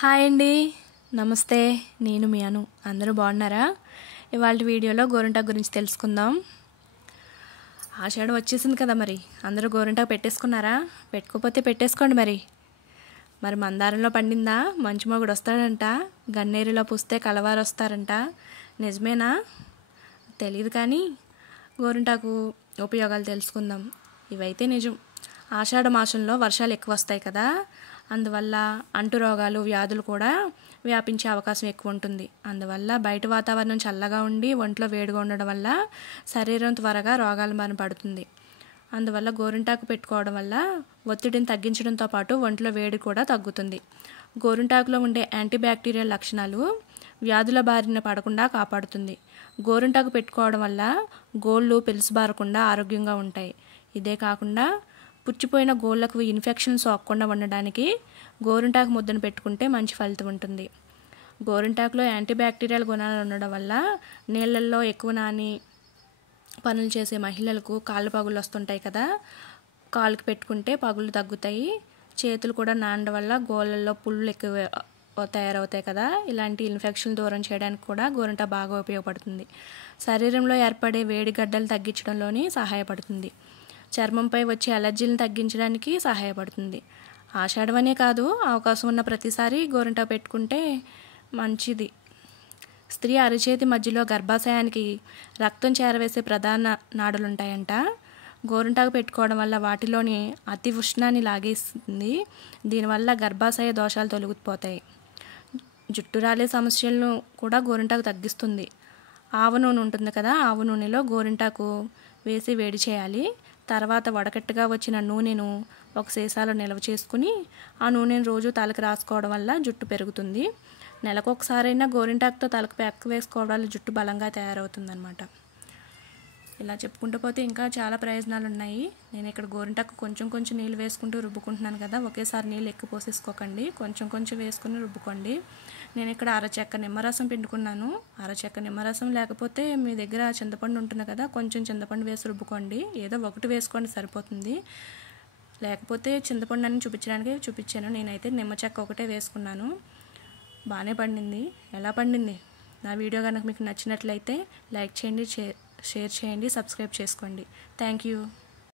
Hi అండి, నమస్తే. నేను మీ అను. అందరూ బాగున్నారా? ఇవాళ వీడియోలో గోరింటాకు గురించి తెలుసుకుందాం. ఆషాఢం వచ్చేసింది కదా, మరి అందరూ గోరింటాకు పెట్టేసుకున్నారా? పెట్టుకోకపోతే పెట్టేసుకోండి. మరి మందారంలో పండిందా? మంచు మొగుడు వస్తాడంట, గన్నేరులో పూస్తే కలవారు వస్తారంట. నిజమేనా? తెలియదు, కానీ గోరింటాకు ఉపయోగాలు తెలుసుకుందాం. ఇవైతే నిజం. ఆషాఢ మాసంలో వర్షాలు ఎక్కువ వస్తాయి కదా, అందువల్ల అంటు రోగాలు, వ్యాధులు కూడా వ్యాపించే అవకాశం ఎక్కువ ఉంటుంది. అందువల్ల బయట వాతావరణం చల్లగా ఉండి ఒంట్లో వేడిగా ఉండడం వల్ల శరీరం త్వరగా రోగాల బారిన పడుతుంది. అందువల్ల గోరింటాకు పెట్టుకోవడం వల్ల ఒత్తిడిని తగ్గించడంతో పాటు ఒంట్లో వేడి కూడా తగ్గుతుంది. గోరింటాకులో ఉండే యాంటీబ్యాక్టీరియల్ లక్షణాలు వ్యాధుల బారిన పడకుండా కాపాడుతుంది. గోరింటాకు పెట్టుకోవడం వల్ల గోళ్ళు పెలుసుబారకుండా ఆరోగ్యంగా ఉంటాయి. ఇదే కాకుండా పుచ్చిపోయిన గోళ్లకు ఇన్ఫెక్షన్ సోకకుండా ఉండడానికి గోరింటాకు ముద్దను పెట్టుకుంటే మంచి ఫలితం ఉంటుంది. గోరింటాకులో యాంటీబ్యాక్టీరియల్ గుణాలు ఉండడం వల్ల నీళ్ళల్లో ఎక్కువ నాని పనులు చేసే మహిళలకు కాళ్ళు పగులు వస్తుంటాయి కదా, కాళ్ళకి పెట్టుకుంటే పగులు తగ్గుతాయి. చేతులు కూడా నానడం వల్ల గోళ్ళల్లో పుళ్ళు ఎక్కువ తయారవుతాయి కదా, ఇలాంటి ఇన్ఫెక్షన్ దూరం చేయడానికి కూడా గోరింటాకు బాగా ఉపయోగపడుతుంది. శరీరంలో ఏర్పడే వేడి గడ్డలు తగ్గించడంలోని సహాయపడుతుంది. చర్మంపై వచ్చే అలర్జీలను తగ్గించడానికి సహాయపడుతుంది. ఆషాఢమనే కాదు, అవకాశం ఉన్న ప్రతిసారి గోరింటాకు పెట్టుకుంటే మంచిది. స్త్రీ అరచేతి మధ్యలో గర్భాశయానికి రక్తం చేరవేసే ప్రధాన నాడులుంటాయంట. గోరింటాకు పెట్టుకోవడం వల్ల వాటిలోని అతి ఉష్ణాన్ని లాగేస్తుంది. దీనివల్ల గర్భాశయ దోషాలు తొలగిపోతాయి. జుట్టు రాలే సమస్యలను కూడా గోరింటాకు తగ్గిస్తుంది. ఆవ నూనె ఉంటుంది కదా, ఆవ నూనెలో గోరింటాకు వేసి వేడి చేయాలి. తర్వాత వడకట్టుగా వచ్చిన నూనెను ఒక సీసాలో నిల్వ చేసుకుని ఆ నూనెను రోజు తలకు రాసుకోవడం వల్ల జుట్టు పెరుగుతుంది. నెలకొకసారైనా గోరింటాకుతో తలకు ప్యాక్ వేసుకోవడం వల్ల జుట్టు బలంగా తయారవుతుందన్నమాట. ఇలా చెప్పుకుంటూ పోతే ఇంకా చాలా ప్రయోజనాలు ఉన్నాయి. నేను ఇక్కడ గోరింటాకు కొంచెం కొంచెం నీళ్ళు వేసుకుంటూ రుబ్బుకుంటున్నాను కదా, ఒకేసారి నీళ్ళు ఎక్కువ పోసేసుకోకండి, కొంచెం కొంచెం వేసుకుని రుబ్బుకోండి. నేను ఇక్కడ అరచెక్క నిమ్మరసం పిండుకున్నాను. అరచెక్క నిమ్మరసం లేకపోతే మీ దగ్గర చింతపండు ఉంటుంది కదా, కొంచెం చింతపండు వేసి రుబ్బుకోండి. ఏదో ఒకటి వేసుకోండి సరిపోతుంది. లేకపోతే చింతపండు అని చూపించాను. నేనైతే నిమ్మ చెక్క ఒకటే వేసుకున్నాను. బాగానే పండింది. ఎలా పండింది? నా వీడియో కనుక మీకు నచ్చినట్లయితే లైక్ చేయండి, షేర్ చేయండి, సబ్స్క్రైబ్ చేసుకోండి. Thank you.